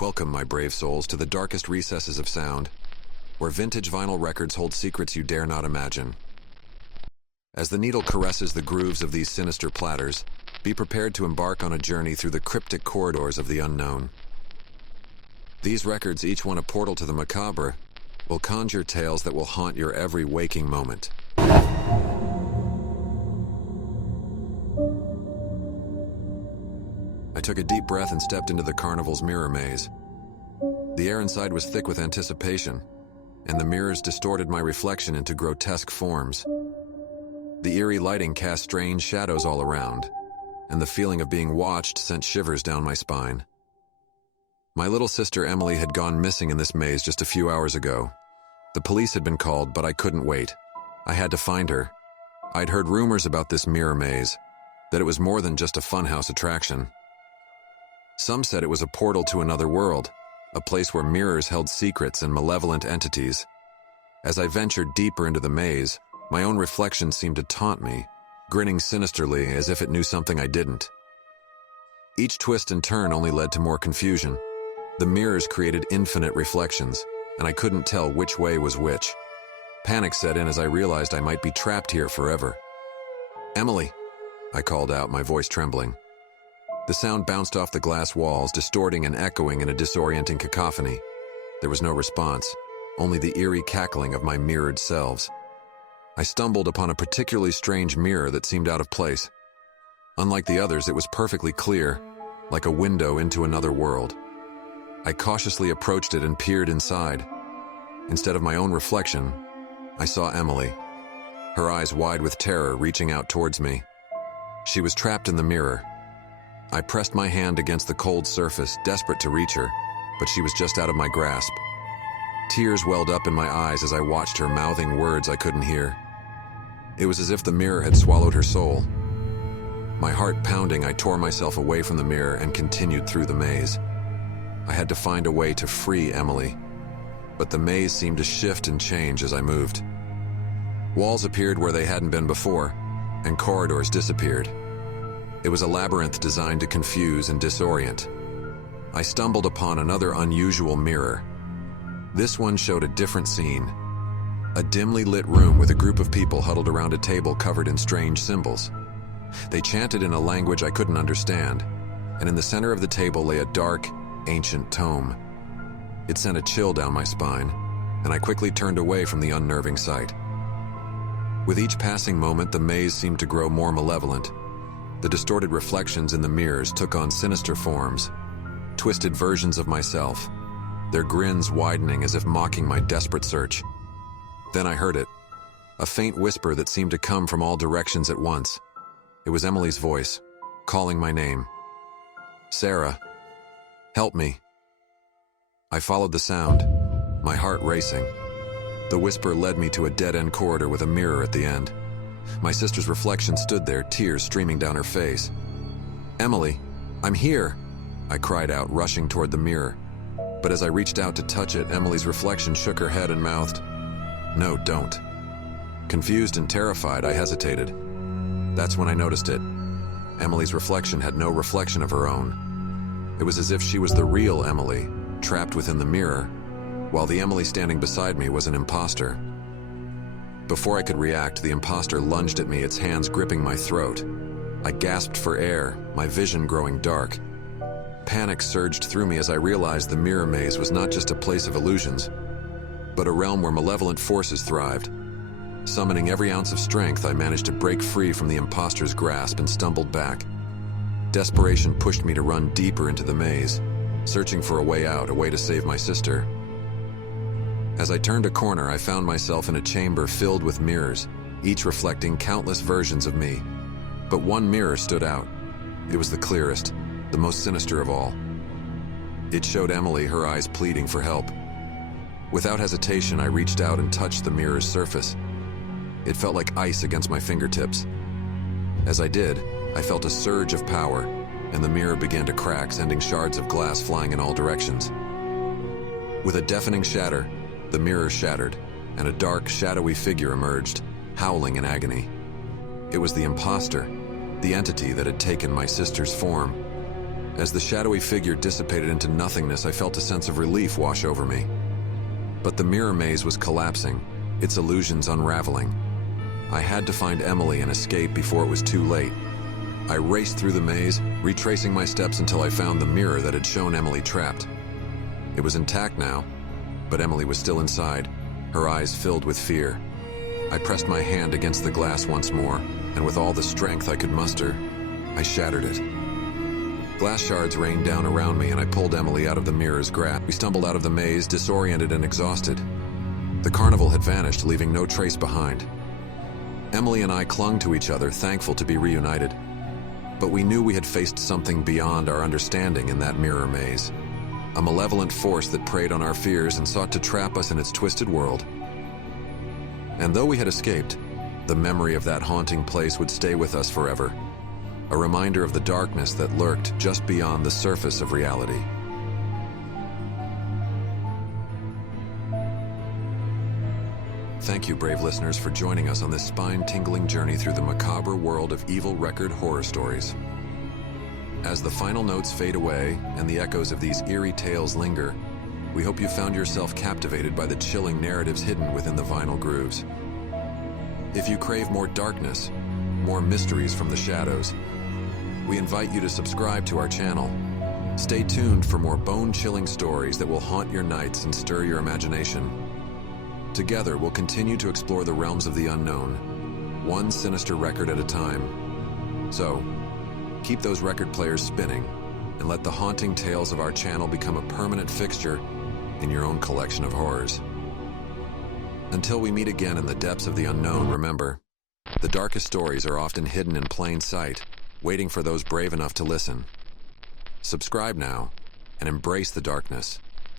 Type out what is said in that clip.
Welcome, my brave souls, to the darkest recesses of sound, where vintage vinyl records hold secrets you dare not imagine. As the needle caresses the grooves of these sinister platters, be prepared to embark on a journey through the cryptic corridors of the unknown. These records, each one a portal to the macabre, will conjure tales that will haunt your every waking moment. I took a deep breath and stepped into the carnival's mirror maze. The air inside was thick with anticipation, and the mirrors distorted my reflection into grotesque forms. The eerie lighting cast strange shadows all around, and the feeling of being watched sent shivers down my spine. My little sister Emily had gone missing in this maze just a few hours ago. The police had been called, but I couldn't wait. I had to find her. I'd heard rumors about this mirror maze, that it was more than just a funhouse attraction. Some said it was a portal to another world, a place where mirrors held secrets and malevolent entities. As I ventured deeper into the maze, my own reflection seemed to taunt me, grinning sinisterly as if it knew something I didn't. Each twist and turn only led to more confusion. The mirrors created infinite reflections, and I couldn't tell which way was which. Panic set in as I realized I might be trapped here forever. "Emily," I called out, my voice trembling. The sound bounced off the glass walls, distorting and echoing in a disorienting cacophony. There was no response, only the eerie cackling of my mirrored selves. I stumbled upon a particularly strange mirror that seemed out of place. Unlike the others, it was perfectly clear, like a window into another world. I cautiously approached it and peered inside. Instead of my own reflection, I saw Emily, her eyes wide with terror, reaching out towards me. She was trapped in the mirror. I pressed my hand against the cold surface, desperate to reach her, but she was just out of my grasp. Tears welled up in my eyes as I watched her mouthing words I couldn't hear. It was as if the mirror had swallowed her soul. My heart pounding, I tore myself away from the mirror and continued through the maze. I had to find a way to free Emily, but the maze seemed to shift and change as I moved. Walls appeared where they hadn't been before, and corridors disappeared. It was a labyrinth designed to confuse and disorient. I stumbled upon another unusual mirror. This one showed a different scene. A dimly lit room with a group of people huddled around a table covered in strange symbols. They chanted in a language I couldn't understand, and in the center of the table lay a dark, ancient tome. It sent a chill down my spine, and I quickly turned away from the unnerving sight. With each passing moment, the maze seemed to grow more malevolent. The distorted reflections in the mirrors took on sinister forms, twisted versions of myself, their grins widening as if mocking my desperate search. Then I heard it, a faint whisper that seemed to come from all directions at once. It was Emily's voice, calling my name. "Sarah, help me." I followed the sound, my heart racing. The whisper led me to a dead-end corridor with a mirror at the end. My sister's reflection stood there, tears streaming down her face. "Emily, I'm here," I cried out, rushing toward the mirror. But as I reached out to touch it, Emily's reflection shook her head and mouthed, "No, don't." Confused and terrified, I hesitated. That's when I noticed it. Emily's reflection had no reflection of her own. It was as if she was the real Emily, trapped within the mirror, while the Emily standing beside me was an imposter. Before I could react, the imposter lunged at me, its hands gripping my throat. I gasped for air, my vision growing dark. Panic surged through me as I realized the mirror maze was not just a place of illusions, but a realm where malevolent forces thrived. Summoning every ounce of strength, I managed to break free from the imposter's grasp and stumbled back. Desperation pushed me to run deeper into the maze, searching for a way out, a way to save my sister. As I turned a corner, I found myself in a chamber filled with mirrors, each reflecting countless versions of me. But one mirror stood out. It was the clearest, the most sinister of all. It showed Emily, her eyes pleading for help. Without hesitation, I reached out and touched the mirror's surface. It felt like ice against my fingertips. As I did, I felt a surge of power, and the mirror began to crack, sending shards of glass flying in all directions. With a deafening shatter, the mirror shattered, and a dark, shadowy figure emerged, howling in agony. It was the imposter, the entity that had taken my sister's form. As the shadowy figure dissipated into nothingness, I felt a sense of relief wash over me. But the mirror maze was collapsing, its illusions unraveling. I had to find Emily and escape before it was too late. I raced through the maze, retracing my steps until I found the mirror that had shown Emily trapped. It was intact now, but Emily was still inside, her eyes filled with fear. I pressed my hand against the glass once more, and with all the strength I could muster, I shattered it. Glass shards rained down around me, and I pulled Emily out of the mirror's grasp. We stumbled out of the maze, disoriented and exhausted. The carnival had vanished, leaving no trace behind. Emily and I clung to each other, thankful to be reunited. But we knew we had faced something beyond our understanding in that mirror maze. A malevolent force that preyed on our fears and sought to trap us in its twisted world. And though we had escaped, the memory of that haunting place would stay with us forever. A reminder of the darkness that lurked just beyond the surface of reality. Thank you, brave listeners, for joining us on this spine-tingling journey through the macabre world of evil record horror stories. As the final notes fade away and the echoes of these eerie tales linger, we hope you found yourself captivated by the chilling narratives hidden within the vinyl grooves. If you crave more darkness, more mysteries from the shadows, we invite you to subscribe to our channel. Stay tuned for more bone-chilling stories that will haunt your nights and stir your imagination. Together, we'll continue to explore the realms of the unknown, one sinister record at a time. So, keep those record players spinning, and let the haunting tales of our channel become a permanent fixture in your own collection of horrors. Until we meet again in the depths of the unknown, remember, the darkest stories are often hidden in plain sight, waiting for those brave enough to listen. Subscribe now, and embrace the darkness.